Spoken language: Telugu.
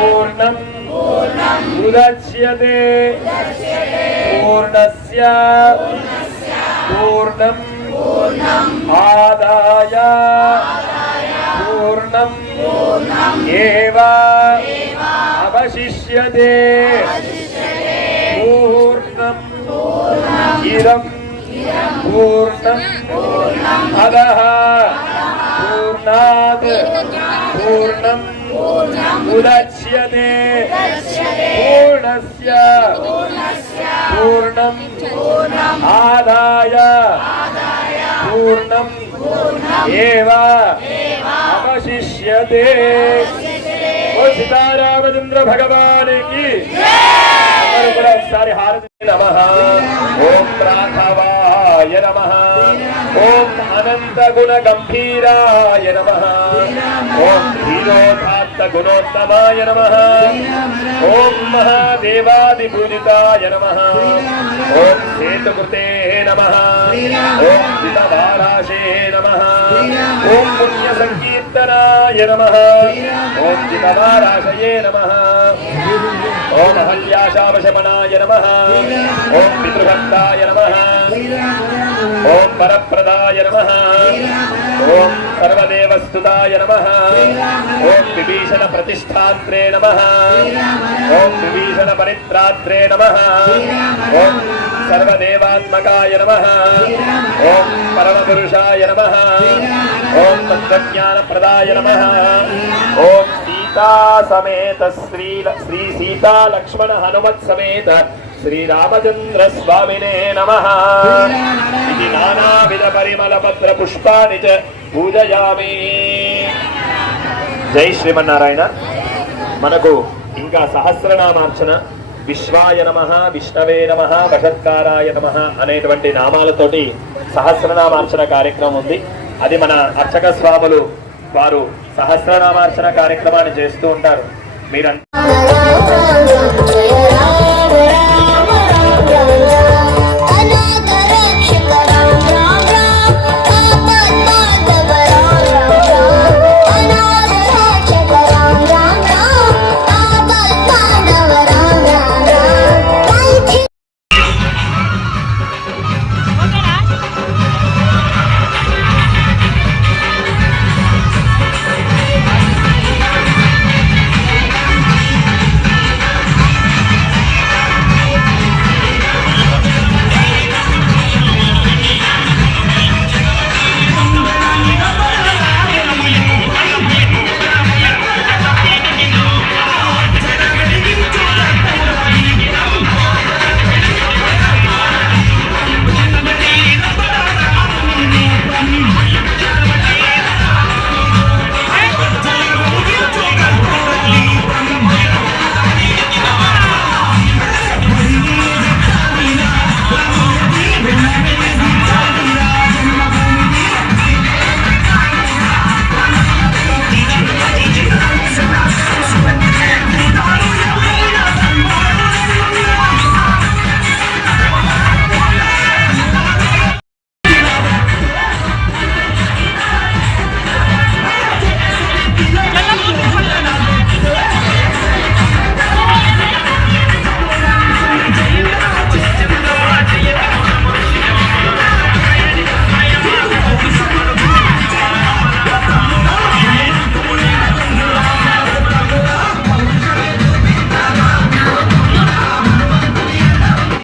पूर्णम् उदच्यते पूर्णस्य पूर्णम् आदाय पूर्णम् एव अवशिष्यते पूर्णम् इदम् पूर्णम् अधः पूर्णात् पूर्णम् उदच्यते पूर्णस्य पूर्णम् आदाय पूर्णम् एव अवशिष्यते ఓ సీతారామచంద్ర భగవానికి అందరూ కూడా ఒకసారి హారతి నమ ఓం రాఘవాయ నమ ఓం అనంత గుణ గంభీరాయ నమ. ఓం ధీరోధాత్త గుణోత్తమాయ నమ. ఓం మహాదేవాది పూజితాయ నమ. ఓం సేతుకృతే నమ. ఓం జితబాలాశే నమ. ఓం పుణ్య సంకీర్తనాయ నమ. ఓం జితబాలాశయే నమ. ఓం అహల్యాశావశమనాయ నమ. ఓం పితృభక్తాయ నమ. ఓం పరప్రదాయ నమ. ఓం సర్వదేవస్తుతాయ నమ. ఓం విభీషణ ప్రతిష్టాత్రే నమ. ఓం విభీషణ పరిత్రాత్రే నమ. ఓం సర్వదేవాత్మకాయ నమ. ఓం పరమపురుషాయ నమ. ఓం తత్వజ్ఞానప్రదాయ నమ. ఓం సీతా సమేత శ్రీ శ్రీ సీతా లక్ష్మణ హనుమత్ సమేత శ్రీరామచంద్ర స్వామినే నమ. ఇది నానావిధ పరిమళ పత్ర పుష్పాని చ పూజయామి. జై శ్రీమన్నారాయణ. మనకు ఇంకా సహస్రనామార్చన. విశ్వాయ నమ విష్ణవే నమ వషత్కారాయ నమ అనేటువంటి నామాలతోటి సహస్రనామార్చన కార్యక్రమం ఉంది. అది మన అర్చక స్వాములు వారు సహస్రనామార్చన కార్యక్రమాన్ని చేస్తూ ఉంటారు. మీరంతా